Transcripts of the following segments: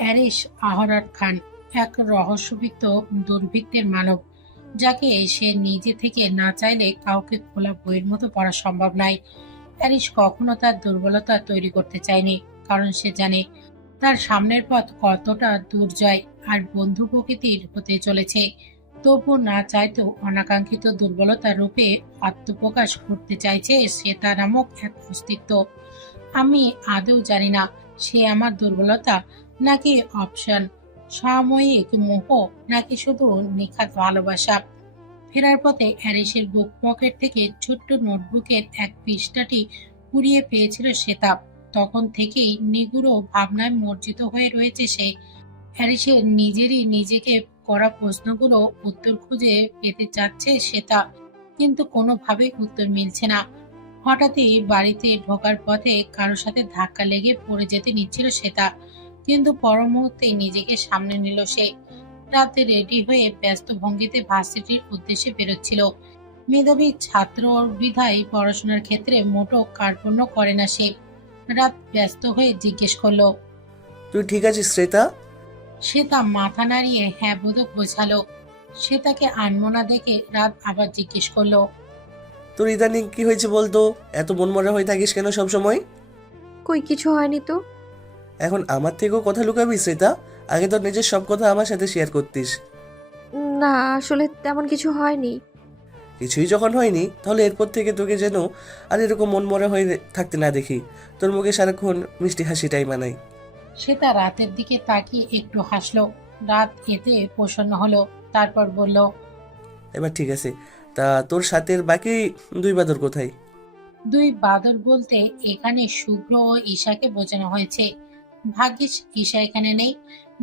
অ্যারিশ আহরার খান এক রহস্যবিত্ত দুর্বৃত্তের মানব, যাকে সে নিজে থেকে না চাইলে কাউকে খোলা বইয়ের মতো পড়া সম্ভব নয়। অ্যারিশ কখনো তার দুর্বলতা তৈরি করতে চায়নি, কারণ সে জানে তার সামনের পথ কতটা দুর্জয় আর বন্ধু প্রকৃতির হতে চলেছে। তবু না চাইতেও অনাকাঙ্ক্ষিত দুর্বলতার রূপে আত্মপ্রকাশ করতে চাইছে শ্বেতা নামক এক অস্তিত্ব। আমি আদৌ জানি না সে আমার দুর্বলতা নাকি অপশন, সাময়িক মোহ নাকি শুধু নিখাত ভালোবাসা। ফেরার পথে অ্যারিসের বুক পকেট থেকে ছোট্ট নোটবুকের এক পৃষ্ঠাটি কুড়িয়ে পেয়েছিল শ্বেতা। তখন থেকেই নিগুড় ভাবনায় মর্জিত হয়ে রয়েছে সে। হ্যারিসের নিজেরই নিজেকে করা প্রশ্নগুলো উত্তর খুঁজে পেতে চাচ্ছে শ্বেতা, কিন্তু কোনোভাবেই উত্তর মিলছে না। হঠাৎই বাড়িতে ঢোকার পথে কারোর সাথে ধাক্কা লেগে পড়ে যেতে নিচ্ছিল শ্বেতা, কিন্তু পর মুহূর্তেই নিজেকে সামনে নিল সে। রাতে রেডি হয়ে ব্যস্ত ভঙ্গিতে ভার্সিটির উদ্দেশ্যে বেরোচ্ছিল। মেধাবী ছাত্র বিধায় পড়াশোনার ক্ষেত্রে মোটো কার্পণ্য করে না সে। রাত ব্যস্ত হয়ে জিজ্ঞেস করলো। তুই ঠিক আছিস শ্রেতা? শ্বেতা মাথা নাড়িয়ে হ্যাঁ বোধক বোঝালো। শ্বেতাকে আনমনা দেখে রাত আবার জিজ্ঞেস করলো। তোর ইদানিং কি হয়েছে বলতো? এত মনমরা হয়ে থাকিস কেন সব সময়? কই কিছু হয়নি তো। এখন আমার থেকেও কথা লুকাবি শ্রেতা? আগে তোর নিজের সব কথা আমার সাথে শেয়ার করতিস। না, আসলে তেমন কিছু হয়নি। কিছুই যখন হয়নি, তাহলে এরপর থেকে তোকে যেন আর এরকম মনমরা হয়ে থাকতে না দেখি। তোর মুখে সারাক্ষণ মিষ্টি হাসিটাই মানাই। শ্বেতা রাতের দিকে তাকিয়ে একটু হাসলো। রাত এতে প্রসন্ন হলো। তারপর বলল। এবার ঠিক আছে, তা তোর সাথের বাকি দুই বাদর কোথায়? দুই বাদর বলতে এখানে শুভ্র ও ঈশাকে বোঝানো হয়েছে। ভাগ্যিস ঈশা এখানে নেই,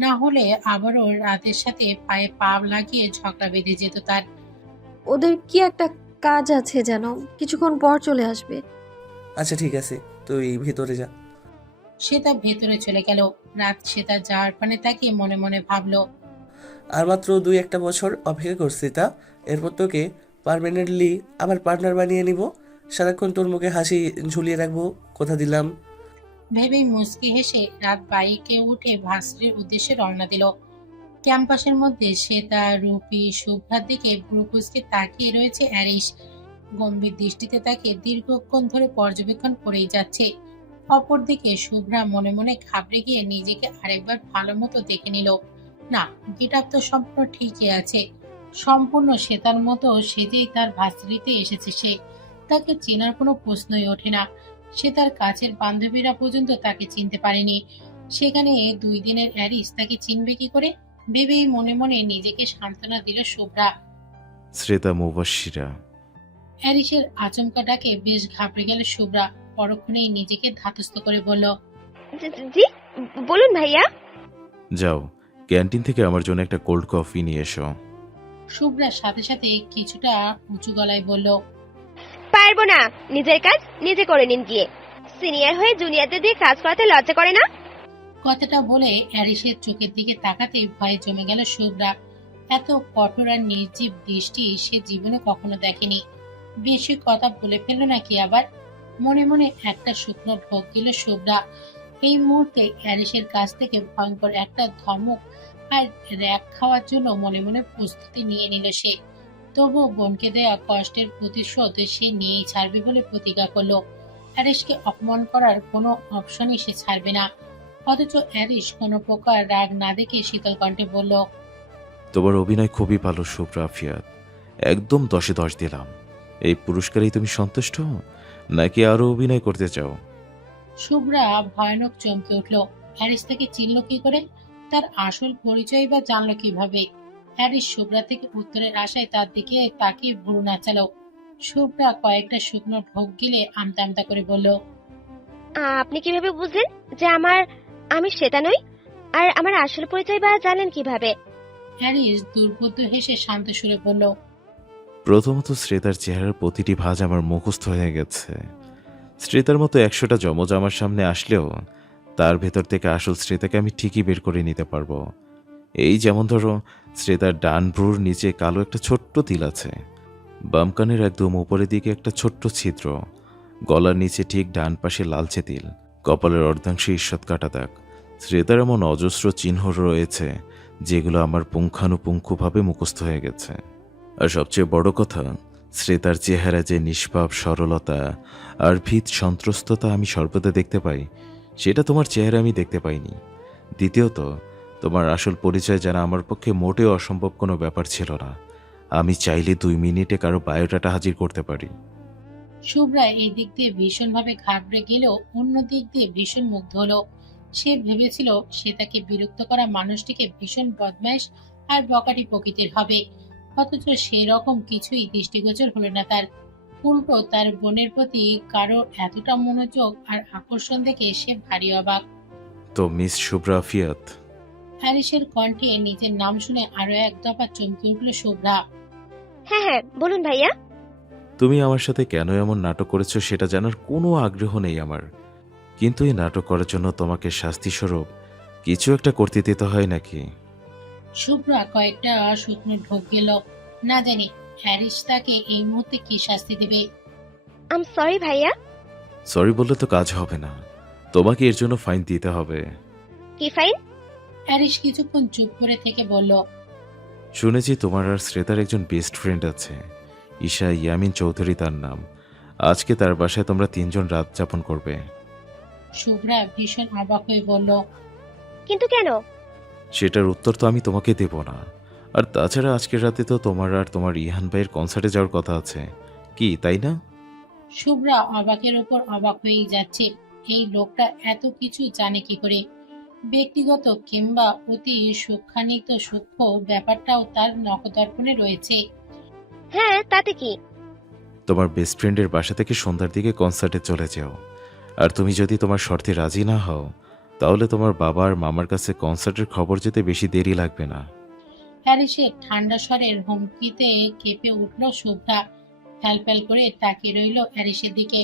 না হলে আবারও রাতের সাথে পায়ে পা লাগিয়ে ঝগড়া বেঁধে যেত তার। ওদের কি একটা কাজ আছে যেন, কিছুক্ষণ পর চলে আসবে। আচ্ছা ঠিক আছে, তুই ভিতরে যা। শ্বেতা ভেতরে চলে গেল। রাত শ্বেতা যাওয়ার পানে তাকিয়ে মনে মনে ভাবলো। আর মাত্র 2-1 বছর অপেক্ষা করছি, তা এরপর তোকে পার্মানেন্টলি আমার পার্টনার বানিয়ে নিব। সারাক্ষণ তোর মুখে হাসি ঝুলিয়ে রাখবো, কথা দিলাম। ভেবেই মুচকি হেসে রাত বাইকে উঠে ভার্সিটির উদ্দেশ্যে রওনা দিল। ক্যাম্পাসের মধ্যে শ্বেতা, রূপী, শুভ্রার দিকে ভ্রুকুচকে তাকিয়ে রয়েছে অ্যারিস। গম্ভীর দৃষ্টিতে তাকে দীর্ঘক্ষণ ধরে পর্যবেক্ষণ করেই যাচ্ছে। অপরদিকে শুভ্রা মনে মনে ঘাবড়ে গিয়ে নিজেকে আরেকবার ভালো মতো দেখে নিল। না, গেটআপ তো সম্পূর্ণ ঠিকই আছে। সম্পূর্ণ শ্বেতার মতো সেজেই তার ভার্সিটিতে এসেছে সে। তাকে চেনার কোনো প্রশ্নই ওঠে না। সে তার কাছের বান্ধবীরা পর্যন্ত তাকে চিনতে পারেনি, সেখানে 2 দিনের অ্যারিস তাকে চিনবে কি করে? ভেবেই মনে মনে নিজেকে সান্ত্বনা দিল শুভ্রা। শ্রেতা মুবাশিরা। অ্যারিসের আচমকা ডাকে বেশ ঘাবড়ে গেল শুভ্রা। পরক্ষণেই নিজেকে ধাতস্থ করে বলল। জি, বলুন ভাইয়া। যাও, ক্যান্টিন থেকে আমার জন্য একটা কোল্ড কফি নিয়ে এসো। শুভ্রার সাথে সাথে কিছুটা উঁচু গলায় বলল। পারবো না, নিজের কাজ নিজে করে নিন গিয়ে। সিনিয়র হয়ে জুনিয়রদের দিয়ে কাজ করাতে লজ্জা করে না? কথাটা বলে অ্যারিসের চোখের দিকে তাকাতেই ভয়ে জমে গেল শুভ্রা। এত কঠোর আর নির্জীব দৃষ্টি সে জীবনে কখনো দেখেনি। বেশি কথা বলে ফেলল নাকি আবার? মনে মনে একটা শুকনো ঢোক দিল শুভ্রা। এই মুহূর্তে অ্যারিসের কাছ থেকে ভয়ঙ্কর একটা ধমক আর র‍্যাক খাওয়ার জন্য মনে মনে প্রস্তুতি নিয়ে নিল সে। তবুও বোনকে দেয়া কষ্টের প্রতিশোধ সে নিয়েই ছাড়বে বলে প্রতিজ্ঞা করলো। অ্যারিসকে অপমান করার কোনো অপশনই সে ছাড়বে না। অথচ অ্যারিস কোনো প্রকার রাগ না দেখে শীতল কণ্ঠে বলল। তোমার অভিনয় খুবই ভালো শুভ্রা আফিয়াত, একদম 10-এ 10 দিলাম। এই পুরস্কারেই তুমি সন্তুষ্ট, নাকি আরো অভিনয় করতে চাও? শুভ্রা ভয়ানক চমকে উঠল। হ্যারিস তাকে চিনল কি করে? তার আসল পরিচয় বা জানলো কিভাবে? হ্যারিস শুভ্রা থেকে উত্তরের আশায় তার দিকে তাকিয়ে ভুরু নাচালো। শুভ্রা কয়েকটা শুকনো ঢোক গিলে আমতা আমতা করে বলল। আপনি কিভাবে বুঝলেন যে আমি শ্বেতা নই? আর আমার আসল পরিচয় বা জানলেন কিভাবে? হ্যারিস দুর্বোধ্য হেসে শান্ত সুরে বলল। প্রথমত, শ্রেতার চেহারার প্রতিটি ভাঁজ আমার মুখস্থ হয়ে গেছে। শ্রেতার মতো 100টা যমজ আমার সামনে আসলেও তার ভেতর থেকে আসল শ্রেতাকে আমি ঠিকই বের করে নিতে পারবো। এই যেমন ধরো, শ্রেতার ডান ভ্রুর নিচে কালো একটা ছোট্ট তিল আছে, বাম কানের একদম উপরের দিকে একটা ছোট্ট ছিদ্র, গলার নিচে ঠিক ডান পাশে লালচে তিল, কপালের অর্ধাংশে ঈষৎ কাটা দাগ, শ্রেতার এমন অজস্র চিহ্ন রয়েছে যেগুলো আমার পুঙ্খানুপুঙ্খভাবে মুখস্থ হয়ে গেছে। আর সবচেয়ে বড় কথা, শ্রেতার চেহারা যে নিষ্পাপ সরলতা আর ভীত সন্ত্রস্ততা আমি সর্বদা দেখতে পাই, সেটা তোমার চেহারা আমি দেখতে পাইনি। দ্বিতীয়ত, তোমার আসল পরিচয় জানা আমার পক্ষে মোটেও অসম্ভব কোনো ব্যাপার ছিল না। আমি চাইলে 2 মিনিটে কারো বায়োডাটা হাজির করতে পারি। শুভ্রা এই দিক দিয়ে ভীষণভাবে ঘাবড়ে গেলেও অন্য দিক দিয়ে ভীষণ মুগ্ধ হলো। সে ভেবেছিল সে তাকে বিরক্ত করা মানুষটিকে ভীষণ বদমাইশ আর বকাটি প্রকৃতির হবে, অথচ সেরকম কিছুই দৃষ্টিগোচর হলো না তার। উল্টো তার বোনের প্রতি কারো এতটা মনোযোগ আর আকর্ষণ দেখে সে ভারী অবাক। তো মিস শুভ্রা আফিয়াত। হ্যারিসের কণ্ঠে নিজের নাম শুনে আরো এক দফা চমকে উঠল শুভ্রা। হ্যাঁ হ্যাঁ, বলুন ভাইয়া। তুমি আমার সাথে কেন এমন নাটক করেছো সেটা জানার কোনো আগ্রহ নেই আমার, কিন্তু এই নাটক করার জন্য তোমাকে শাস্তিস্বরূপ কিছু একটা করতে দিতে হয় নাকি? শুভ্রা কয়েকটা শুকনো ঢোক গেল। না জানি হ্যারিস তাকে এই মুহূর্তে কি শাস্তি দেবে। আম সরি ভাইয়া। সরি বললে তো কাজ হবে না, তোমাকে এর জন্য ফাইন দিতে হবে। কি ফাইন? হ্যারিস কিছুক্ষণ চুপ করে থেকে বলল, শুনেছি তোমার আর শ্রেতার একজন বেস্ট ফ্রেন্ড আছে, ঈশা ইয়ামিন চৌধুরী তার নাম। আজকে তার বাসায় তোমরা 3 জন রাত যাপন করবে। শুভ্রা ভীষণ অবাক হয়ে বলল, কিন্তু কেন? সেটার উত্তর তো আমি তোমাকে দেব না। আর তাছাড়া আজকের রাতে তো তোমার আর তোমার ইহান ভাইয়ের কনসার্টে যাওয়ার কথা আছে, কি তাই না? শুভ্রা অবাকের উপর অবাক হয়েই যাচ্ছে। এই লোকটা এত কিছু জানে কি করে? ব্যক্তিগত কিংবা অতি সূক্ষ্মান্বিত সূক্ষ্ম ব্যাপারটাও তার নখদর্পণে রয়েছে। হ্যাঁ, তাতে কি? তোমার বেস্ট ফ্রেন্ডের বাসা থেকে সন্ধ্যার দিকে কনসার্টে চলে যাও। আর তুমি যদি তোমার শর্তে রাজি না হও, তাহলে তোমার বাবা আর মামার কাছে কনসার্টের খবর যেতে বেশি দেরি লাগবে না। হ্যারিসের ঠান্ডা স্বরের হুমকিতে কেঁপে উঠল শুভ্রা। ফ্যালফ্যাল করে তাকিয়ে রইল হ্যারিসের দিকে,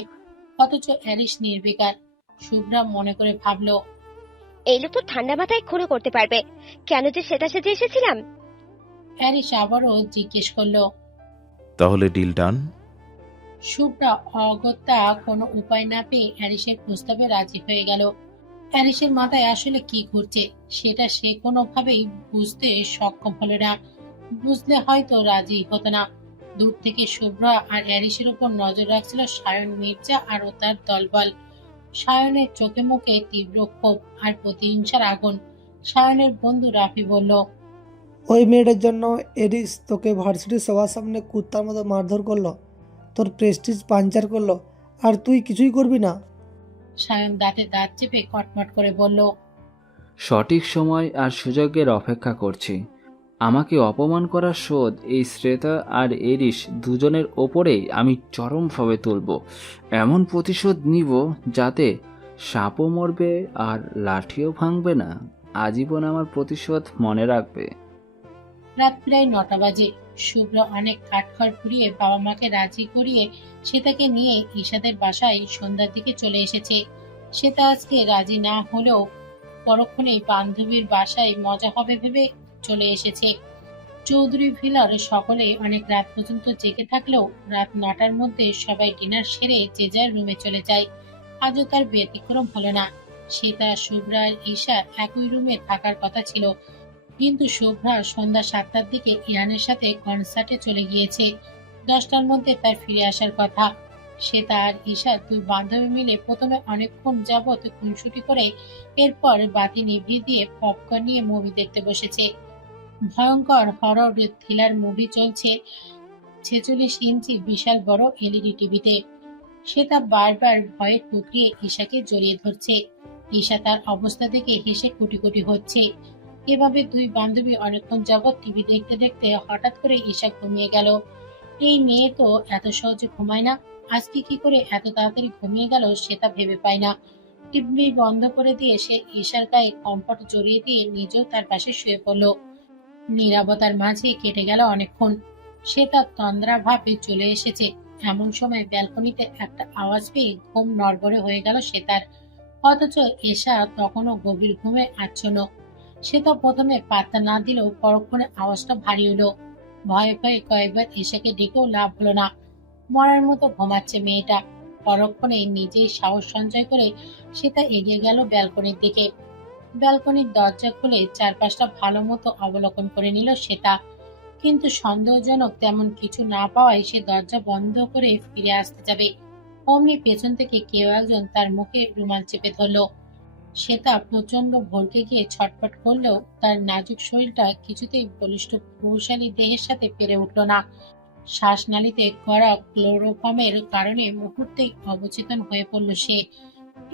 অথচ হ্যারিস নির্বিকার। শুভ্রা মনে করে ভাবল, এই লোক তো ঠান্ডা মাথায় খুনও করতে পারবে। কেন যে সেটা সেজে এসেছিলাম। হ্যারিস আবারও জিজ্ঞেস করলো। তাহলে ডিল ডান? শুভ্রা অগত্যা কোনো উপায় না পেয়ে হ্যারিসের প্রস্তাবে রাজি হয়ে গেল। হ্যারিসের মাথায় আসলে কি ঘুরছে সেটা সে কোনোভাবেই বুঝতে সক্ষম হলো না। বুঝলে হয়তো রাজি হতো না। দূর থেকে শুভ্রা আর হ্যারিসের উপর নজর রাখছিল সায়ন মির্জা আর ও তার দলবল। সায়নের চোখে মুখে তীব্র ক্ষোভ আর প্রতিহিংসার আগুন। সায়নের বন্ধু রাফি বলল, ওই মেয়েটার জন্য এরিস তোকে ভার্সিটির সবার সামনে কুত্তার মতো মারধর করলো, তোর প্রেস্টিজ পাঞ্চার করলো, আর তুই কিছুই করবি না? সায়ন দাঁতে দাঁত চেপে কটমট করে বলল, সঠিক সময় আর সুযোগের অপেক্ষা করছি। আমাকে অপমান করার শোধ এই শ্রেতা আর এরিস দুজনের ওপরেই আমি চরমভাবে তুলব। এমন প্রতিশোধ নিব যাতে সাপও মরবে আর লাঠিও ভাঙবে না। আজীবন আমার প্রতিশোধ মনে রাখবে। রাত প্রায় 9টা বাজে। শুভ্র অনেক কাঠখড় পুড়িয়ে বাবা মাকে রাজি করিয়ে সে তাকে নিয়ে ঈশাদের বাসায় সন্ধ্যার দিকে চলে এসেছে। সে তা আজকে রাজি না হলেও পরক্ষণেই বান্ধবীর বাসায় মজা হবে ভেবে চলে এসেছে। চৌধুরী ভিলার সকলে অনেক রাত পর্যন্ত জেগে থাকলেও রাত 9টার মধ্যে সবাই ডিনার সেরে যে যার রুমে চলে যায়। আজও তার ব্যতিক্রম হলো না। সে তার শুভ্রা আর ঈশা একই রুমে থাকার কথা ছিল, কিন্তু শুভ্রা সন্ধ্যা 7টার দিকে ইরানের সাথে কনসার্টে চলে গিয়েছে। 10টার মধ্যে তার ফিরে আসার কথা। সে তার ঈশা দুই বান্ধবী মিলে প্রথমে অনেকক্ষণ যাবৎ খুনসুটি করে এরপর বাতি নিভিয়ে দিয়ে পপকর্ন নিয়ে মুভি দেখতে বসেছে। ভয়ঙ্কর হরর থ্রিলার মুভি চলছে 46 ইঞ্চি বিশাল বড় এলইডি টিভিতে। সে তা বারবার ভয়ে টুকরিয়ে ঈশাকে জড়িয়ে ধরছে। ঈশা তার অবস্থা দেখে হেসে কোটি কোটি হচ্ছে। এভাবে দুই বান্ধবী অনেকক্ষণ যাবৎ টিভি দেখতে দেখতে হঠাৎ করে ঈশা ঘুমিয়ে গেল। এই মেয়ে তো এত সহজে ঘুমায় না, আজকে কি করে এত তাড়াতাড়ি ঘুমিয়ে গেল সে তা ভেবে পায় না। টিভি বন্ধ করে দিয়ে সে ঈশার গায়ে কমফর্ট জড়িয়ে দিয়ে নিজেও তার পাশে শুয়ে পড়ল। নীরবতার মাঝে কেটে গেল অনেকক্ষণ। সে তার তন্দ্রা ভাবে চলে এসেছে। এমন সময় ব্যালকনিতে একটা আওয়াজ পেয়ে ঘুম নড়বড়ে হয়ে গেল সে তার, অথচ ঈশা তখনও গভীর ঘুমে আচ্ছন্ন। সে তো প্রথমে পাত্তা না দিলেও পরক্ষণে আওয়াজটা ভারী হলো। ভয়ে ভয়ে কয়েকবার ঈশাকে ডেকেও লাভ হলো না। মরার মতো ঘুমাচ্ছে মেয়েটা। পরক্ষণে নিজেই সাহস সঞ্চয় করে সে তা এগিয়ে গেল ব্যালকনির দিকে। ব্যালকনির দরজা খুলে চারপাশটা ভালো মতো অবলোকন করে নিল শ্বেতা, কিন্তু সন্দেহজনক তেমন কিছু না পাওয়ায় সে দরজা বন্ধ করে ফিরে আসতে যাবে, অমনি পেছন থেকে কেউ একজন তার মুখে রুমাল চেপে ধরল। শ্বেতা প্রচন্ড ভড়কে গিয়ে ছটফট করলেও তার নাজুক শরীরটা কিছুতেই বলিষ্ঠ পুরুষালী দেহের সাথে পেরে উঠল না। শ্বাসনালীতে করা ক্লোরোফর্মের কারণে মুহূর্তেই অবচেতন হয়ে পড়ল সে।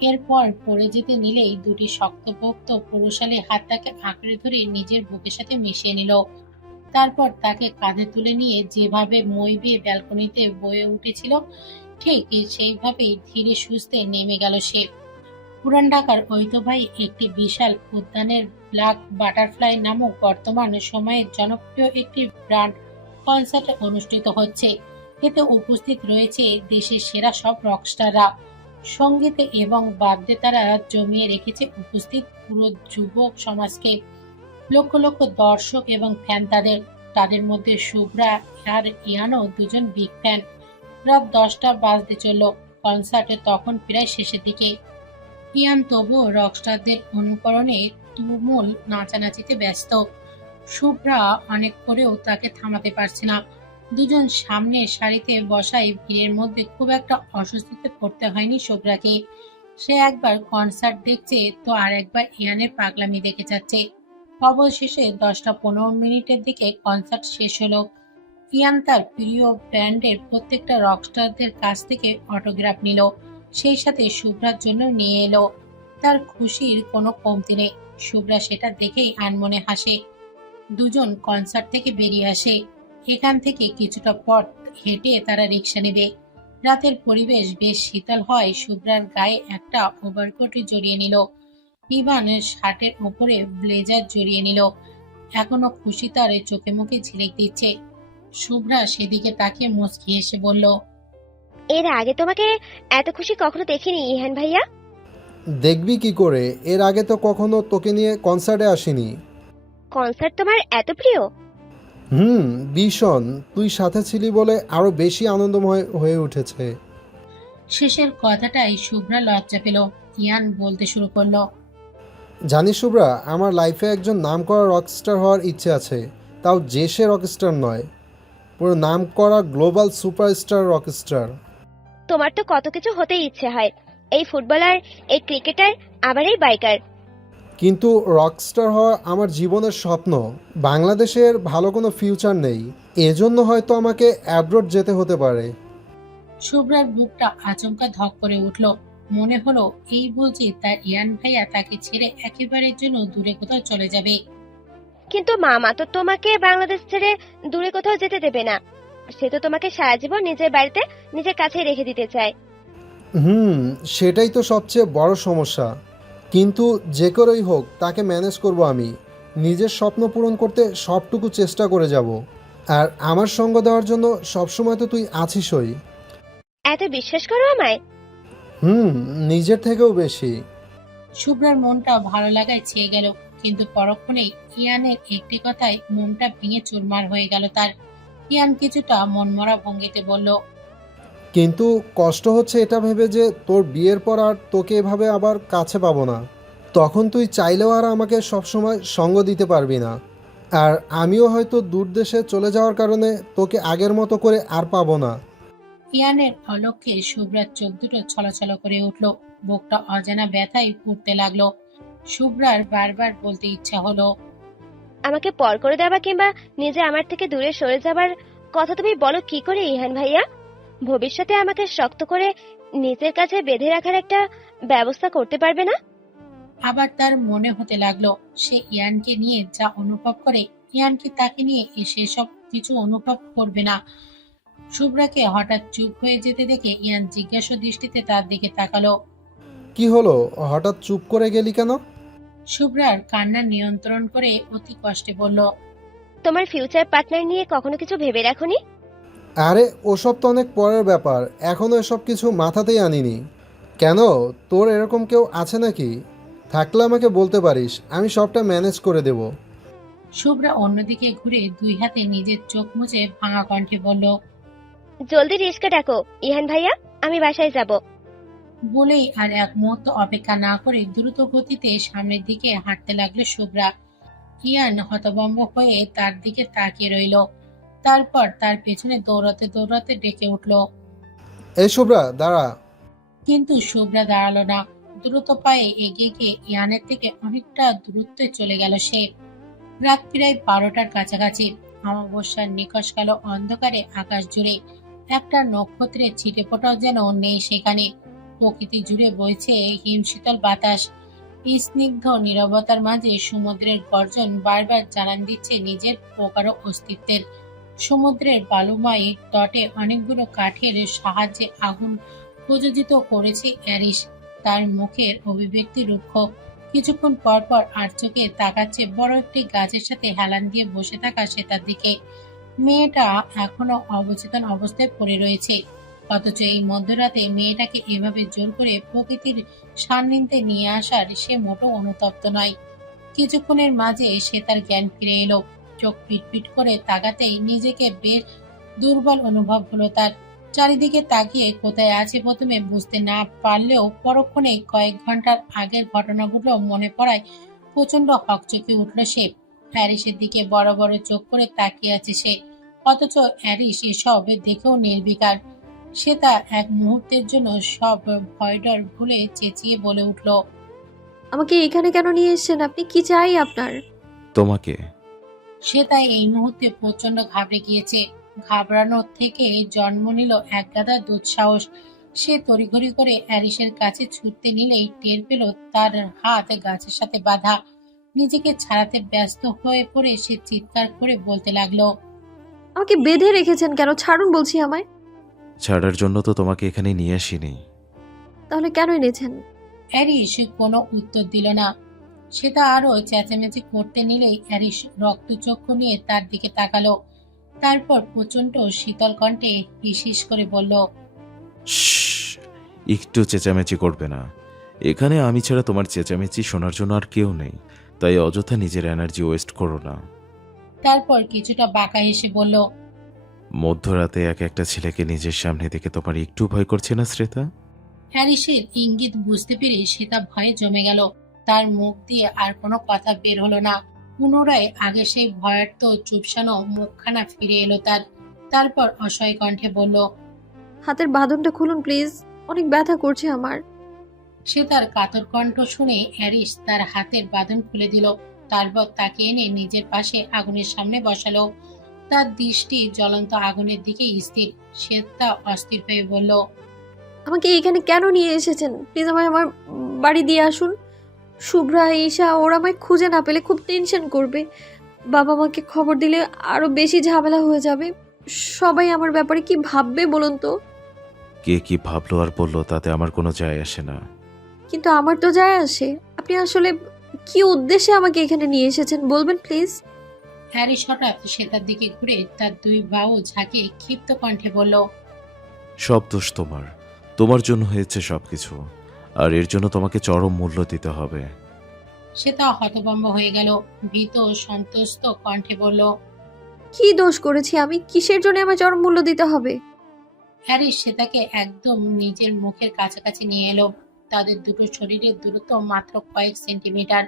এরপর পড়ে যেতে নিলেই দুটি শক্তপোক্ত পুরুষালী হাত তাকে আঁকড়ে ধরে নিজের বুকের সাথে মিশিয়ে নিল। তারপর তাকে কাঁধে তুলে নিয়ে যেভাবে মই বেয়ে ব্যালকনিতে বয়ে উঠেছিল ঠিক সেইভাবেই ধীরে সুস্থে নেমে গেল সে। পুরান ঢাকার ঐতিহ্যবাহী একটি বিশাল উদ্যানের ব্ল্যাক বাটারফ্লাই নামক বর্তমান সময়ের জনপ্রিয় একটি ব্র্যান্ড কনসার্ট অনুষ্ঠিত হচ্ছে। এতে উপস্থিত রয়েছে দেশের সেরা সব রকস্টাররা। সঙ্গীতে এবং বাদ্যে তারা জমিয়ে রেখেছে উপস্থিত পুরো যুবক সমাজকে। লক্ষ লক্ষ দর্শক এবং ফ্যান তাদের মধ্যে শুভ্রা আর ইয়ানও দুজন বিগ ফ্যান। রাত 10টা বাজতে চলল, কনসার্টে তখন প্রায় শেষের দিকে। ইয়ান তবুও রকস্টারদের অনুকরণে তুমুল নাচানাচিতে ব্যস্ত। শুভ্রা অনেক করেও তাকে থামাতে পারছে না। দুজন সামনের সারিতে বসায় ভিড়ের মধ্যে খুব একটা অস্বস্তিতে পড়তে হয়নি শুভ্রাকে। সে একবার কনসার্ট দেখছে তো আর একবার ইয়ানের পাগলামি দেখে যাচ্ছে। অবশেষে 10টা 15 মিনিটের দিকে কনসার্ট শেষ হলো। ইয়ান তার প্রিয় ব্যান্ডের প্রত্যেকটা রকস্টারদের কাছ থেকে অটোগ্রাফ নিল, সেই সাথে শুভ্রার জন্য নিয়ে এলো। তার খুশির কোনো কমতি নেই। শুভ্রা সেটা দেখেই আনমনে হাসে। দুজন কনসার্ট থেকে বেরিয়ে আসে। এখান থেকে কিছুটা পথ হেঁটে তারা রিক্সা নেবে। রাতের পরিবেশ বেশ শীতল হয়। শুভ্রার গায়ে একটা ওভারকোট জড়িয়ে নিল, ইভানের শার্টের উপরে ব্লেজার জড়িয়ে নিল। এখনো খুশি তার চোখে মুখে ঝিলিক দিচ্ছে। শুভ্রা সেদিকে তাকিয়ে মুচকি হেসে বলল, এর আগে তোমাকে এত খুশি কখনো দেখিনি ইহান ভাইয়া। দেখবি কি করে, এর আগে তো কখনো তোকে নিয়ে কনসার্টে আসিনি। কনসার্ট তোমার এত প্রিয়? ভীষণ। তুই সাথে ছিলি বলে আরো বেশি আনন্দময় হয়ে উঠেছে। শেষের কথাটাই শুভ্রা লজ্জা পেল। ইয়ান বলতে শুরু করলো, জানিস শুভ্রা, আমার লাইফে একজন নামকরা রকস্টার হওয়ার ইচ্ছে আছে, তাও যে সে রকস্টার নয়, পুরো নামকরা গ্লোবাল সুপারস্টার রকস্টার। তোমার তো কত কিছু হতে ইচ্ছে হয়, এই ফুটবলার, এই ক্রিকেটার, আবার এই বাইকার। কিন্তু রকস্টার হওয়া আমার জীবনের স্বপ্ন। বাংলাদেশের ভালো কোনো ফিউচার নেই, এজন্য হয়তো আমাকে অ্যাব্রোড যেতে হতে পারে। শুভ্রার বুকটা আচমকা ধক করে উঠল। মনে হলো এই বুঝি তার ইয়ান ভাইয়া তাকে ছেড়ে একেবারের জন্য দূরে কোথাও চলে যাবে। কিন্তু মামা তো তোমাকে বাংলাদেশ ছেড়ে দূরে কোথাও যেতে দেবে না। সে তো তোমাকে সারা জীবন নিজের বাড়িতে নিজের কাছে রেখে দিতে চায়। সেটাই তো সবচেয়ে বড় সমস্যা। কিন্তু যে করেই হোক তাকে ম্যানেজ করব আমি। নিজের স্বপ্ন পূরণ করতে সবটুকু চেষ্টা করে যাব। আর আমার সঙ্গ দেওয়ার জন্য সবসময় তো তুই আছিসই। এত বিশ্বাস করো আমায়? নিজের থেকেও বেশি। শুভ্রার মনটা ভালো লাগায় ছেয়ে গেল, কিন্তু পরক্ষণেই ইয়ানের একটি কথায় মনটা ভেঙে চুরমার হয়ে গেল তার। ইয়ান কিছুটা মনমরা ভঙ্গিতে বলল, কিন্তু কষ্ট হচ্ছে এটা ভেবে যে তোর বিয়ের পর আর তোকে এভাবে আবার কাছে পাবো না। তখন তুই চাইলেও আর আমাকে সবসময় সঙ্গ দিতে পারবি না। আর আমিও হয়তো দূর দেশে চলে যাওয়ার কারণে তোকে আগের মতো করে আর পাবো না। ইয়ানের অলক্ষ্যে শুভ্রার চোখ দুটো ছলছল করে উঠল। বুকটা অজানা ব্যথায় পুড়তে লাগলো। শুভ্রার বারবার বলতে ইচ্ছা হলো, আমাকে পর করে দেওয়া কিংবা নিজে আমার থেকে দূরে সরে যাবার কথা তুমি বলো কি করে ইহান ভাইয়া? ভবিষ্যতে আমাকে শক্ত করে নিজের কাছে বেঁধে রাখার একটা ব্যবস্থা করতে পারবে না? আবার তার মনে হতে লাগলো সে ইয়ানকে নিয়ে যা অনুভব করে, ইয়ানকে তাকে নিয়ে সেসব কিছু অনুভব করবে না। শুভ্রাকে হঠাৎ চুপ হয়ে যেতে দেখে ইয়ান জিজ্ঞাসা দৃষ্টিতে তার দিকে তাকালো। কি হলো, হঠাৎ চুপ করে গেলি কেন? শুভ্রার কান্না নিয়ন্ত্রণ করে অতি কষ্টে বলল, তোমার ফিউচার পার্টনার নিয়ে কখনো কিছু ভেবে রাখোনি? আরে ওসব তো অনেক পরের ব্যাপার, এখনও এসব কিছু মাথাতেই আনিনি। কেন, তোর এরকম কেউ আছে নাকি? থাকলে আমাকে বলতে পারিস, আমি সবটা ম্যানেজ করে দেব। শুভ্রা অন্যদিকে ঘুরে দুই হাতে নিজের চোখ মুছে ভাঙা কণ্ঠে বলল, জলদি রিস্কা ডাকো ইহান ভাইয়া, আমি বাসায় যাব। বলেই আর এক মুহূর্ত অপেক্ষা না করে দ্রুত গতিতে সামনের দিকে হাঁটতে লাগলো শুভ্রা। ইয়ান হতভম্ব হয়ে তার দিকে তাকিয়ে রইল। তারপর তার পেছনে দৌড়াতে দৌড়াতে ডেকে উঠল, এই শুভ্রা দাঁড়া। কিন্তু শুভ্রা দাঁড়ালো না। দ্রুত পায়ে এগিয়ে গিয়ে ইয়ানের থেকে অনেকটা দূরত্বে চলে গেল সে। রাত প্রায় 12টার কাছাকাছি। অমাবস্যার নিকষ কালো অন্ধকারে আকাশ জুড়ে একটা নক্ষত্রের ছিটে ফোটাও যেন নেই সেখানে। প্রকৃতি জুড়ে বইছে হিমশীতল বাতাস। স্নিগ্ধ নীরবতার মাঝে সমুদ্রের গর্জন বারবার জানান দিচ্ছে নিজের প্রকার অস্তিত্বের। সমুদ্রের বালুময় তটে অনেকগুলো কাঠের সাহায্যে আগুন প্রযোজিত করেছে অ্যারিস। তার মুখের অভিব্যক্তি রুক্ষ। কিছুক্ষণ পর পর আর চোখে তাকাচ্ছে বড় একটি গাছের সাথে হেলান দিয়ে বসে থাকা শ্বেতার দিকে। মেয়েটা এখনো অবচেতন অবস্থায় পড়ে রয়েছে, অথচ এই মধ্যরাতে মেয়েটাকে এভাবে জোর করে প্রকৃতির সান্নিধ্যে নিয়ে আসার সে মোটেও অনুতপ্ত নয়। কিছুক্ষণের মাঝে সে তার জ্ঞান ফিরে এলো। চোখ পিটপিট করে তাকাতেই নিজেকে বেশ দুর্বল অনুভব হলো তার। চারিদিকে তাকিয়ে কোথায় আছে প্রথমে বুঝতে না পারলেও পরক্ষণে কয়েক ঘন্টার আগের ঘটনাগুলো মনে পড়ায় প্রচন্ড হকচকে উঠল সে। হ্যারিসের দিকে বড় বড় চোখ করে তাকিয়ে আছে সে, অথচ হ্যারিস এসব দেখেও নির্বিকার। সে তা এক মুহূর্তের জন্য সব ভয়ডর ভুলে চেঁচিয়ে বলে উঠল, আমাকে এখানে কেন নিয়ে এসেছেন আপনি? কি চাই আপনার? তোমাকে। সে তাই এই মুহূর্তে প্রচন্ড ঘাবড়ে গিয়েছে। ঘাবড়ানোর থেকে জন্ম নিল এক গাদা দুঃসাহস। সে তড়িঘড়ি করে অ্যারিসের কাছে ছুটতে নিলেই টের পেল তার হাত গাছের সাথে বাঁধা। নিজেকে ছাড়াতে ব্যস্ত হয়ে পড়ে সে চিৎকার করে বলতে লাগলো, আমাকে বেঁধে রেখেছেন কেন? ছাড়ুন বলছি আমায়। ছাড়ার জন্য তো তোমাকে এখানে নিয়ে আসিনি। তাহলে কেন এনেছেন? অ্যারিস কোনো উত্তর দিল না। সে তা আরো চেঁচামেচি করতে নিলেই অ্যারিস রক্তচক্ষু নিয়ে তার দিকে তাকালো। তারপর প্রচন্ড শীতল কণ্ঠে হিসিস করে বলল, শ্শ্, একটু চেঁচামেচি করবে না। এখানে আমি ছাড়া তোমার চেঁচামেচি শোনার জন্য আর কেউ নেই, তাই অযথা নিজের এনার্জি ওয়েস্ট করো না। তারপর কিছুটা বাঁকা হেসে বলল, মধ্যরাতে এক একটা ছেলেকে নিজের সামনে দেখে তোমার একটু ভয় করছে না শ্রেতা? হ্যারিসের ইঙ্গিত বুঝতে পেরে সে তা ভয়ে জমে গেল। তার মুখ দিয়ে আর কোনো কথা বের হলো না। পুনরায় আগে সেই ভয়ার্ত চুপসানো মুখখানা ফিরে এলো তার। তারপর অসহায় কণ্ঠে বলল, হাতের বাঁধনটা খুলুন প্লিজ, অনেক ব্যথা করছে আমার। সে তার কাতর কণ্ঠ শুনে হ্যারিস তার হাতের বাঁধন খুলে দিল। তারপর তাকে এনে নিজের পাশে আগুনের সামনে বসালো। তার দৃষ্টি জ্বলন্ত আগুনের দিকে স্থির। সে তা অস্থির হয়ে বলল, আমাকে এখানে কেন নিয়ে এসেছেন? প্লিজ আমায় আমার বাড়ি দিয়ে আসুন। শুভ্রা, ঈশা ওরা আমায় খুঁজে না পেলে খুব টেনশন করবে। বাবা মাকে খবর দিলে আরো বেশি ঝামেলা হয়ে যাবে। সবাই আমার ব্যাপারে কি ভাববে বলুন তো? কে কি ভাবলো আর বললো তাতে আমার কোনো যায় আসে না। কিন্তু আমার তো যায় আসে। আপনি আসলে কি উদ্দেশ্যে আমাকে এখানে নিয়ে এসেছেন বলবেন প্লিজ? হ্যারিস হঠাৎ সে তার দিকে ঘুরে তার দুই বাহু ঝাঁকিয়ে ক্ষিপ্ত কণ্ঠে বলল, সব দোষ তোমার। তোমার জন্য হয়েছে সবকিছু, আর এর জন্য তোমাকে চরম মূল্য দিতে হবে। সে তা হতভম্ব হয়ে গেল। ভীত ও সন্তুষ্ট কণ্ঠে বলল, কি দোষ করেছি আমি? কিসের জন্য আমার চরম মূল্য দিতে হবে? হ্যারিস সে তাকে একদম নিজের মুখের কাছাকাছি নিয়ে এলো। তাদের দুটো শরীরের দূরত্ব মাত্র কয়েক সেন্টিমিটার।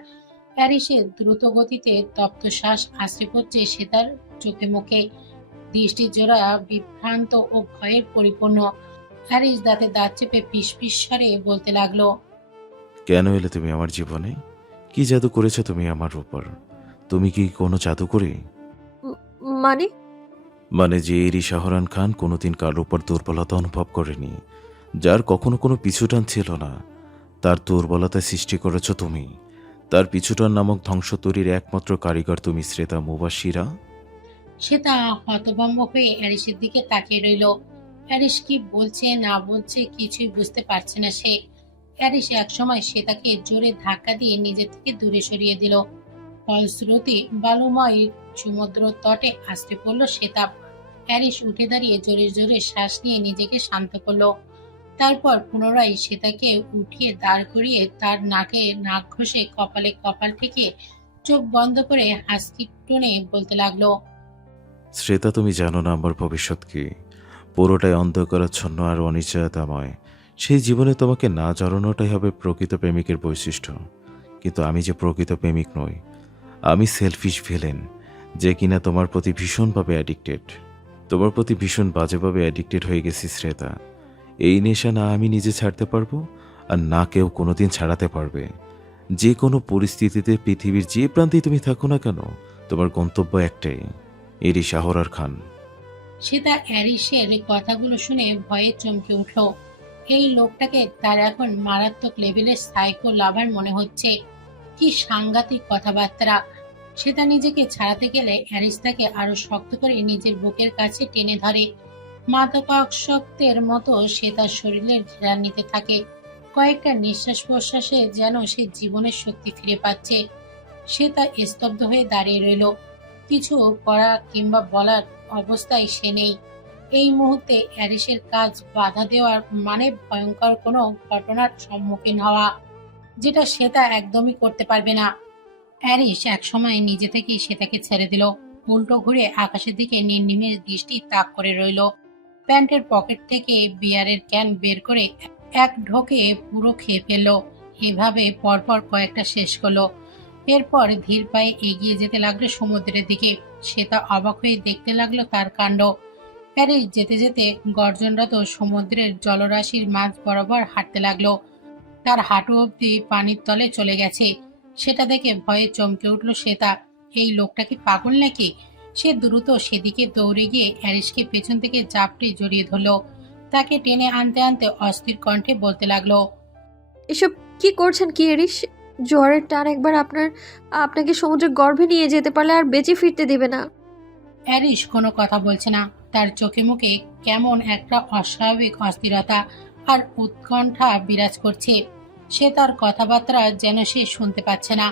হ্যারিসের দ্রুত গতিতে তপ্ত শ্বাস আশ্রে পড়ছে সে তার চোখে মুখে। দৃষ্টির জোড়া বিভ্রান্ত ও ভয়ের পরিপূর্ণ। হ্যারিস দাঁতে দাঁত চেপে ফিসফিস স্বরে বলতে লাগলো, কেন এলে তুমি আমার জীবনে? কি জাদু করেছো তুমি আমার উপর? তুমি কি কোনো জাদু করি? মানে? মানে যে এরি শাহরান খান কোনোদিন কার উপর দুর্বলতা অনুভব করেনি, যার কখনো কোনো পিছুটান ছিল না, তার দুর্বলতা সৃষ্টি করেছ তুমি। তার পিছুটান নামক ধ্বংস তৈরির একমাত্র কারিগর তুমি শ্রেতা মুবাশিরা। সে তা হতভম্ব হয়ে হ্যারিসের দিকে তাকিয়ে রইল। হ্যারিস কি বলছে না বলছে কিছুই বুঝতে পারছে না সে। হ্যারিস একসময় সে তাকে জোরে ধাক্কা দিয়ে নিজে থেকে দূরে সরিয়ে দিল। ফলশ্রুতি বালুময় সমুদ্র তটে আছড়ে পড়ল শ্বেতাব। হ্যারিস উঠে দাঁড়িয়ে জোরে জোরে শ্বাস নিয়ে নিজেকে শান্ত করলো। তারপর পুনরায় শ্বেতাকে উঠিয়ে দাঁড় করিয়ে তার নাকে নাক ঘষে কপালে কপাল ঠেকে চোখ বন্ধ করে হাসকি টোনে বলতে লাগলো, শ্রেতা, তুমি জানো না আমার ভবিষ্যৎ কি? পুরোটাই অন্ধকারাচ্ছন্ন আর অনিশ্চয়তাময়। সেই জীবনে তোমাকে না জড়ানোটাই হবে প্রকৃত প্রেমিকের বৈশিষ্ট্য। কিন্তু আমি যে প্রকৃত প্রেমিক নই, আমি সেলফিশ ভিলেন, যে কিনা তোমার প্রতি ভীষণভাবে অ্যাডিক্টেড। তোমার প্রতি ভীষণ বাজেভাবে অ্যাডিক্টেড হয়ে গেছি শ্রেতা। এই নেশা না আমি নিজে ছাড়তে পারবো, আর না কেউ কোনোদিন ছাড়াতে পারবে। যে কোনো পরিস্থিতিতে পৃথিবীর যে প্রান্তেই তুমি থাকো না কেন, তোমার গন্তব্য একটাই, এরিস আহরার খান। শ্বেতা অ্যারিসের কথাগুলো শুনে ভয়ে চমকে উঠল। এই লোকটাকে তার এখন মারাত্মক লেভেলের সাইকো লাভার মনে হচ্ছে। কি সাংঘাতিক কথাবার্তা! শ্বেতা নিজেকে ছাড়াতে গেলে অ্যারিস তাকে আরো শক্ত করে নিজের বুকের কাছে টেনে ধরে। মাদকাসক্তের মতো সে তার শরীরের ঘেরান নিতে থাকে। কয়েকটা নিঃশ্বাস প্রশ্বাসে যেন সে জীবনের শক্তি ফিরে পাচ্ছে। সে তা স্তব্ধ হয়ে দাঁড়িয়ে রইল। কিছু করা কিংবা বলার অবস্থায় সে নেই। এই মুহূর্তে অ্যারিসের কাজ বাধা দেওয়ার মানে ভয়ঙ্কর কোনো ঘটনার সম্মুখীন হওয়া, যেটা শ্বেতা একদমই করতে পারবে না। অ্যারিস একসময় নিজে থেকেই শ্বেতাকে ছেড়ে দিল। উল্টো ঘুরে আকাশের দিকে নির্নিমেষ দৃষ্টি তাক করে রইল। প্যান্টের পকেট থেকে বিয়ারের ক্যান বের করে এক ঢোকে পুরো খেয়ে ফেলল। এভাবে পরপর কয়েকটা শেষ করলো। এরপর ধীর পায়ে এগিয়ে যেতে লাগলো সমুদ্রের দিকে। শ্বেতা অবাক হয়ে দেখতে লাগলো তার কাণ্ড। প্যারিস যেতে যেতে গর্জনরত সমুদ্রের জলরাশির মাঝ বরাবর হাঁটতে লাগলো। তার হাঁটু অবধি পানির তলে চলে গেছে। সেটা দেখে ভয়ে চমকে উঠল শ্বেতা। এই লোকটা কি পাগল নাকি? সে দ্রুত সেদিকে দৌড়ে গিয়ে অ্যারিসকে পেছন থেকে জাপটে জড়িয়ে ধরল। তাকে টেনে আনতে আনতে অস্থির কণ্ঠে বলতে লাগলো, এসব কি করছেন কি এরিস? জ্বরের টান একবার আপনাকে সমুদ্রের গর্ভে নিয়ে যেতে পারলে আর বেঁচে ফিরতে দেবে না। অ্যারিস কোনো কথা বলছে না। তার চোখে মুখে কেমন একটা অস্বাভাবিক অস্থিরতা আর উৎকণ্ঠা বিরাজ করছে। সে তার কথাবার্তা যেন সে শুনতে পাচ্ছে না।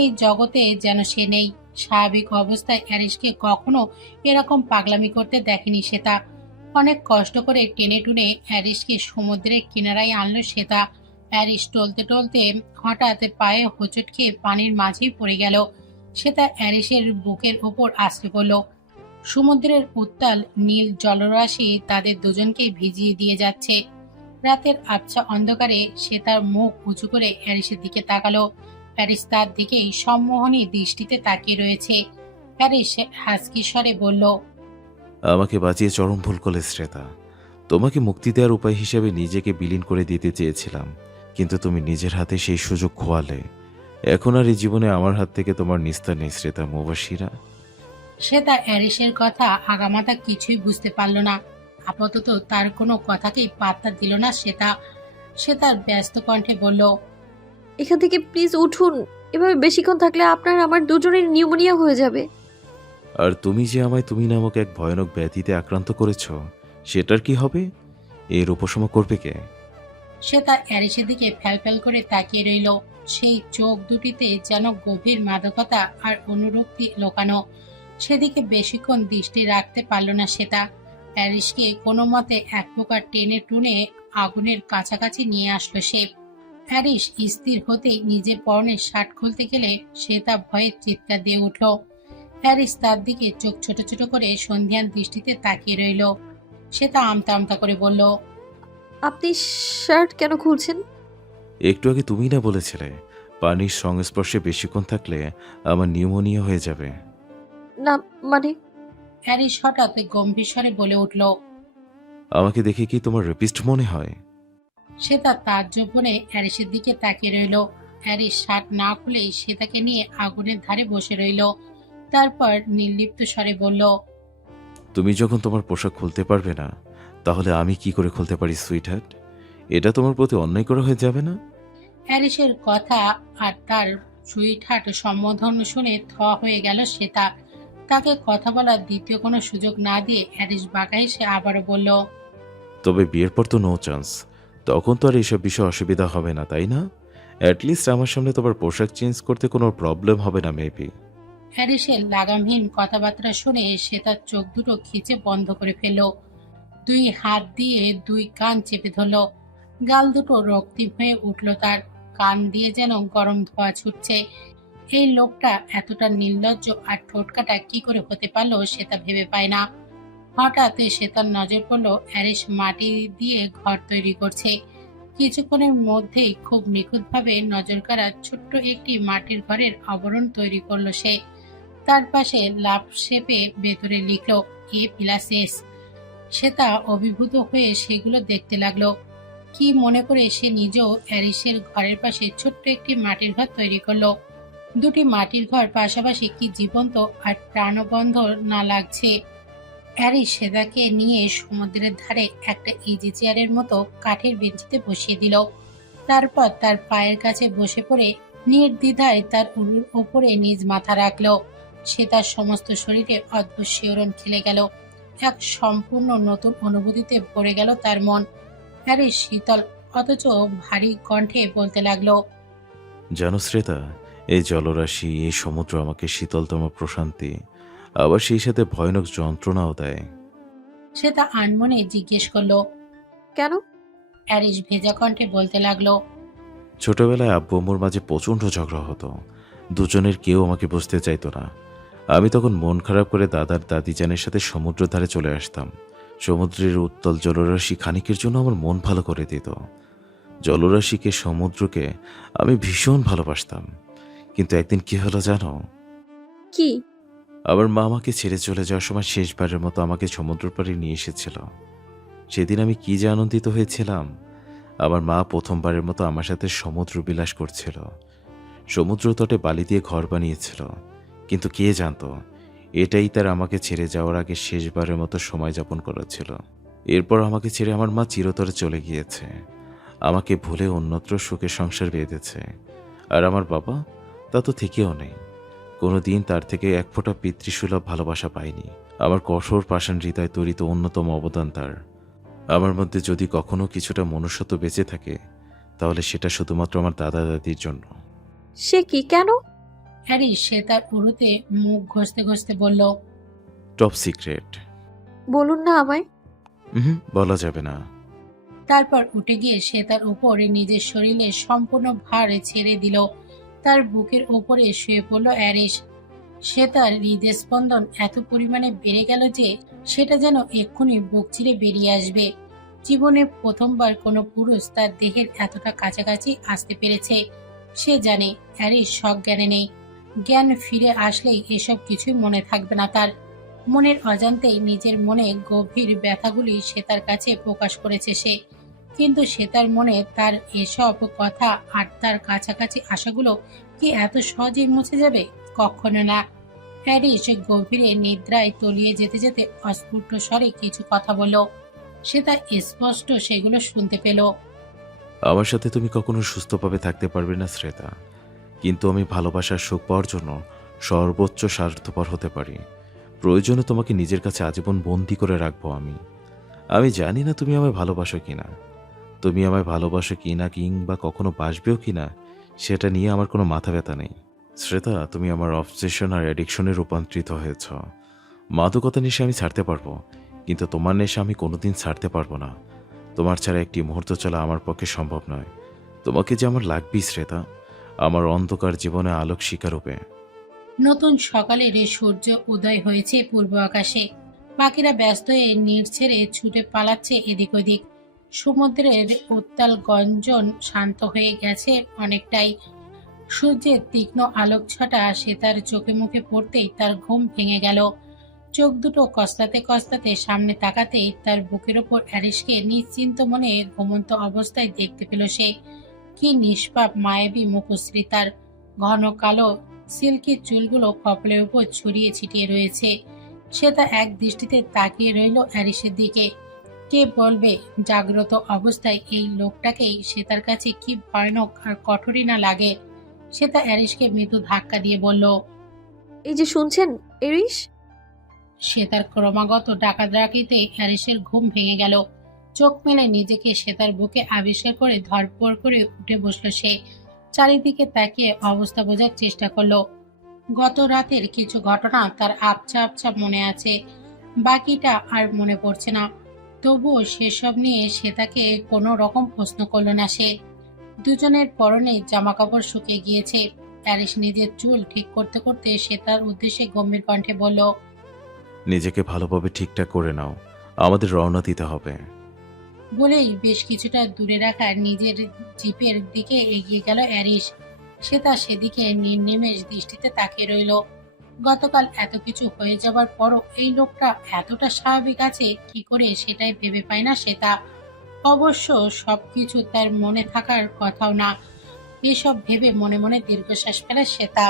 এই জগতে যেন সে নেই। স্বাভাবিক অবস্থায় অ্যারিসকে কখনো এরকম পাগলামি করতে দেখেনি শ্বেতা। অনেক কষ্ট করে টেনে টুনে অ্যারিসকে সমুদ্রের কিনারায় আনলো শ্বেতা। অ্যারিস টলতে টলতে হঠাৎ পায়ে হোঁচট খেয়ে পানির মাঝেই পড়ে গেল। শ্বেতা অ্যারিসের বুকের ওপর আশ্রে পড়ল। সমুদ্রের উত্তাল নীল জলরাশি তাদের দুজনকেই ভিজিয়ে দিয়ে যাচ্ছে। রাতের আবছা অন্ধকারে সে তার মুখ উঁচু করে প্যারিসের দিকে তাকালো। প্যারিস তার দিকেই সম্মোহনী দৃষ্টিতে তাকিয়ে রয়েছে। প্যারিস হাসকি স্বরে বলল, আমাকে বাঁচিয়ে চরম ভুল করলে শ্রেতা। তোমাকে মুক্তি দেওয়ার উপায় হিসেবে নিজেকে বিলীন করে দিতে চেয়েছিলাম, কিন্তু তুমি নিজের হাতে সেই সুযোগ খোয়ালে। এখন আর এই জীবনে আমার হাত থেকে তোমার নিস্তার নেই শ্রেতা মুবাশিরা। সে তা অ্যারিসের কথা আগামাথা কিছুই বুঝতে পারল না। আপাতত তার কোনো কথাকেই পাত্তা দিল না সে তার ব্যস্ত কণ্ঠে বলল, এখান থেকে প্লিজ উঠুন। এভাবে বেশিক্ষণ থাকলে আপনার আমার দুজনের নিউমোনিয়া হয়ে যাবে। আর তুমি যে আমায় তুমি নামক এক ভয়ানক ব্যাধিতে আক্রান্ত করেছ, সেটার কি হবে? এর উপশম করবে কে? সে তার অ্যারিসের দিকে ফ্যালফ্যাল করে তাকিয়ে রইল। সেই চোখ দুটিতে যেন গভীর মাদকতা আর অনুরক্তি লোকানো। সেদিকে বেশিক্ষণ দৃষ্টি রাখতে পারল না শ্বেতা। প্যারিসকে কোনো মতে এক প্রকার টেনে টুনে আগুনের কাছাকাছি নিয়ে আসলো সে। প্যারিস স্থির হতেই নিজের পরনের শার্ট খুলতে গেলে শ্বেতা ভয়ে চিৎকার দিয়ে উঠল। প্যারিস তার দিকে চোখ ছোট ছোট করে সন্ধিয়ান দৃষ্টিতে তাকিয়ে রইল। শ্বেতা আমতা আমতা করে বলল, আপনি শার্ট কেন খুলছেন? একটু আগে তুমি না বলেছিলে পানির সংস্পর্শে বেশিক্ষণ থাকলে আমার নিউমোনিয়া হয়ে যাবে? না মানে প্যারিস হঠাৎ গম্ভীর স্বরে বলে উঠল। আমাকে দেখে কি তোমার রেপিস্ট মনে হয়? সে তার তাজ্জব বনে প্যারিসের দিকে তাকিয়ে রইল। প্যারিস শার্ট না খুলেই সে তাকে নিয়ে আগুনের ধারে বসে রইল। তারপর নির্লিপ্ত স্বরে বলল, তুমি যখন তোমার পোশাক খুলতে পারবে না, তাহলে আমি কি করে খুলতে পারি সুইটহার্ট? এটা তোমার প্রতি অন্যায় করা হয়ে যাবে না? প্যারিসের কথা আর তার সুইটহার্ট সম্বোধন শুনে থ হয়ে গেল শ্বেতা। তাকে কথা বলার দ্বিতীয় কোনো সুযোগ না দিয়ে প্যারিস বাঁকা হেসে আবারও বলল, তবে বিয়ের পর তো নো চান্স। তখন তো আর এইসব বিষয়ে অসুবিধা হবে না, তাই না? অ্যাটলিস্ট আমার সামনে তোমার পোশাক চেঞ্জ করতে কোনো প্রবলেম হবে না মেবি। প্যারিসের লাগামহীন কথাবার্তা শুনে সে তার চোখ দুটো খিচে বন্ধ করে ফেলল। দুই হাত দিয়ে দুই কান চেপে ধরল। গাল দুটো রক্তিম হয়ে উঠল তার। কান দিয়ে যেন গরম ধোঁয়া ছুটছে। এই লোকটা এতটা নির্লজ্জ আর ঠোঁটকাটা কি করে হতে পারলো সে তা ভেবে পায় না। হঠাৎ সে তার নজর পড়ল অ্যারিস মাটি দিয়ে ঘর তৈরি করছে। কিছুক্ষণের মধ্যেই খুব নিখুঁতভাবে নজর কাড়া ছোট্ট একটি মাটির ঘরের আবরণ তৈরি করলো সে। তার পাশে লাভ শেপে ভেতরে লিখলো A+S। সে তা অভিভূত হয়ে সেগুলো দেখতে লাগলো। কি মনে করে সে নিজেও অ্যারিসের ঘরের পাশে ছোট্ট একটি মাটির ঘর তৈরি করলো। দুটি মাটির ঘর পাশাপাশি কি জীবন্ত আর প্রাণবন্ধ না লাগছে। অ্যারিস সেদাকে নিয়ে সমুদ্রের ধারে একটা ইজি চেয়ারের মতো কাঠের বেঞ্চিতে বসিয়ে দিল। তারপর তার পায়ের কাছে বসে পড়ে নির্দ্বিধায় তার উরুর ওপরে নিজ মাথা রাখলো। সে তার সমস্ত শরীরে অদ্ভুত শিহরণ খেলে গেল। এক সম্পূর্ণ নতুন অনুভূতিতে ভরে গেল তার মন। অ্যারিস শীতল অথচ ভারী কণ্ঠে বলতে লাগলো, জানো শ্রেতা, এই জলরাশি, এই সমুদ্র আমাকে শীতলতম প্রশান্তি, আবার সেই সাথে ভয়ানক যন্ত্রণাও দেয়। সে তা আনমনে জিজ্ঞেস করলো। কেন? অ্যারিস ভেজা কণ্ঠে বলতে লাগলো, ছোটবেলায় আব্বু আম্মুর মাঝে প্রচণ্ড ঝগড়া হতো। দুজনের কেউ আমাকে বুঝতে চাইতো না। আমি তখন মন খারাপ করে দাদার দাদিজানের সাথে সমুদ্র ধারে চলে আসতাম। সমুদ্রের উত্তাল জলরাশি খানিকের জন্য আমার মন ভালো করে দিত। জলরাশিকে, সমুদ্রকে আমি ভীষণ ভালোবাসতাম। কিন্তু একদিন কি হলো জানো? কি? আমার মা আমাকে ছেড়ে চলে যাওয়ার সময় শেষবারের মতো আমাকে সমুদ্র পাড়ে নিয়ে এসেছিল। সেদিন আমি কি যে আনন্দিত হয়েছিলাম। আমার মা প্রথমবারের মতো আমার সাথে সমুদ্র বিলাস করছিল। সমুদ্র তটে বালি দিয়ে ঘর বানিয়েছিল। কিন্তু কে জানতো এটাই তার আমাকে ছেড়ে যাওয়ার আগে শেষবারের মতো সময় যাপন করা ছিল। এরপর আমাকে ছেড়ে আমার মা চিরতরে চলে গিয়েছে। আমাকে ভুলে অন্যত্র সুখের সংসার বেঁধেছে। আর আমার বাবা তা তো থেকেও নেই। কোনোদিন তার থেকে এক ফোঁটা পিতৃসুলভ ভালোবাসা পাইনি। আমার কঠোর পাষাণ হৃদয় তৈরিতে অন্যতম অবদান তার। আমার মধ্যে যদি কখনো কিছুটা মনুষ্যত্ব বেঁচে থাকে, তাহলে সেটা শুধুমাত্র আমার দাদা দাদির জন্য। সে কি? কেন? হ্যারিস সে তার উরুতে মুখ ঘষতে ঘষতে বলল, টপ সিক্রেট। বলুন না আমায়। বলা যাবে না। তারপর উঠে গিয়ে সে তার উপরে নিজের শরীরে সম্পূর্ণ ভার ছেড়ে দিল। তার বুকের ওপরে শুয়ে পড়ল অ্যারিস। সে তার হৃদয় স্পন্দন এত পরিমাণে বেড়ে গেল যে সেটা যেন এক্ষুনি বুক চিরে বেরিয়ে আসবে। জীবনে প্রথমবার কোনো পুরুষ তার দেহের এতটা কাছাকাছি আসতে পেরেছে। সে জানে অ্যারিস সজ্ঞানে নেই। জ্ঞান ফিরে আসলেই এসব কিছুই মনে থাকবে না তার। মনের অজান্তেই নিজের মনে গভীর ব্যথাগুলি সে তার কাছে প্রকাশ করেছে সে। কিন্তু সে তার মনে তার এসব কথা আর তার কাছাকাছি আশাগুলো কি এত সহজেই মুছে যাবে? কখনো না। হ্যারিস গভীরে নিদ্রায় তলিয়ে যেতে যেতে অস্ফুট স্বরে কিছু কথা বলল। সে তা স্পষ্ট সেগুলো শুনতে পেল। আমার সাথে তুমি কখনো সুস্থভাবে থাকতে পারবে না শ্রেতা, কিন্তু আমি ভালোবাসার সুখ পাওয়ার জন্য সর্বোচ্চ স্বার্থপর হতে পারি। প্রয়োজনে তোমাকে নিজের কাছে আজীবন বন্দি করে রাখবো আমি। আমি জানি না তুমি আমায় ভালোবাসো কিনা, তুমি আমায় ভালোবাসো কিনা, কিংবা কখনো বাসবেও কিনা, সেটা নিয়ে আমার কোনো মাথা ব্যথা নেই। শ্রেতা, তুমি আমার অবসেশন আর অ্যাডিকশনে রূপান্তরিত হয়েছ। মাদকতা নেশা আমি ছাড়তে পারবো, কিন্তু তোমার নেশা আমি কোনোদিন ছাড়তে পারবো না। তোমার ছাড়া একটি মুহূর্ত চলা আমার পক্ষে সম্ভব নয়। তোমাকে যে আমার লাগবেই শ্রেতা, আমার অন্ধকার জীবনে আলোক শিকারূপে। নতুন সকালের সূর্য উদয় হয়েছে পূর্ব আকাশে। পাখিরা ব্যস্ত হয়ে নীড় ছেড়ে ছুটে পালাচ্ছে এদিক ওদিক। সমুদ্রের উত্তাল গঞ্জন শান্ত হয়ে গেছে অনেকটাই। সূর্যের তীক্ষ্ণ আলোকছটা সে তার চোখে মুখে পড়তেই তার ঘুম ভেঙে গেল। চোখ দুটো কস্তাতে কস্তাতে সামনে তাকাতেই তার বুকের ওপর অ্যারিসকে নিশ্চিন্ত মনে ঘুমন্ত অবস্থায় দেখতে পেল সে। কি নিষ্পাপ মায়াবী মুখশ্রী তার। ঘন কালো সিল্কি চুলগুলো কপালের উপর ছড়িয়ে ছিটিয়ে রয়েছে। সে তা এক দৃষ্টিতে তাকিয়ে রইল অ্যারিসের দিকে। কে বলবে জাগ্রত অবস্থায় এই লোকটাকেই সে তার কাছে কি ভয়ানক আর কঠোরই না লাগে। সে তা অ্যারিসকে মৃদু ধাক্কা দিয়ে বলল, এই যে শুনছেন এরিস? সে তার ক্রমাগত ডাকাডাকিতে অ্যারিসের ঘুম ভেঙে গেল। চোখ মেলে নিজেকে সে তার বুকে আবিষ্কার করে ধরপড় করে উঠে বসল সে। চারিদিকে তাকিয়ে অবস্থা বোঝার চেষ্টা করলো। গত রাতের কিছু ঘটনা তার আবছা আবছা মনে আছে, বাকিটা আর মনে পড়ছে না। তবুও সেসব নিয়ে সে তাকে কোনো রকম প্রশ্ন করল না সে। দুজনের পরনে জামা কাপড় শুকিয়ে গিয়েছে। অ্যারিস নিজের চুল ঠিক করতে করতে সে তার উদ্দেশ্যে গম্ভীর কণ্ঠে বলল, নিজেকে ভালোভাবে ঠিকঠাক করে নাও, আমাদের রওনা দিতে হবে। বলেই বেশ কিছুটা দূরে রাখা নিজের জিপের দিকে এগিয়ে গেল অ্যারিস। শ্বেতা সেদিকে নির্নিমেষ দৃষ্টিতে তাকিয়ে রইল। গতকাল এত কিছু হয়ে যাবার পরও এই লোকটা এতটা স্বাভাবিক আছে কি করে সেটাই ভেবে পায় না শ্বেতা। অবশ্য সবকিছু তার মনে থাকার কথাও না। এসব ভেবে মনে মনে দীর্ঘশ্বাস ফেলে শ্বেতা।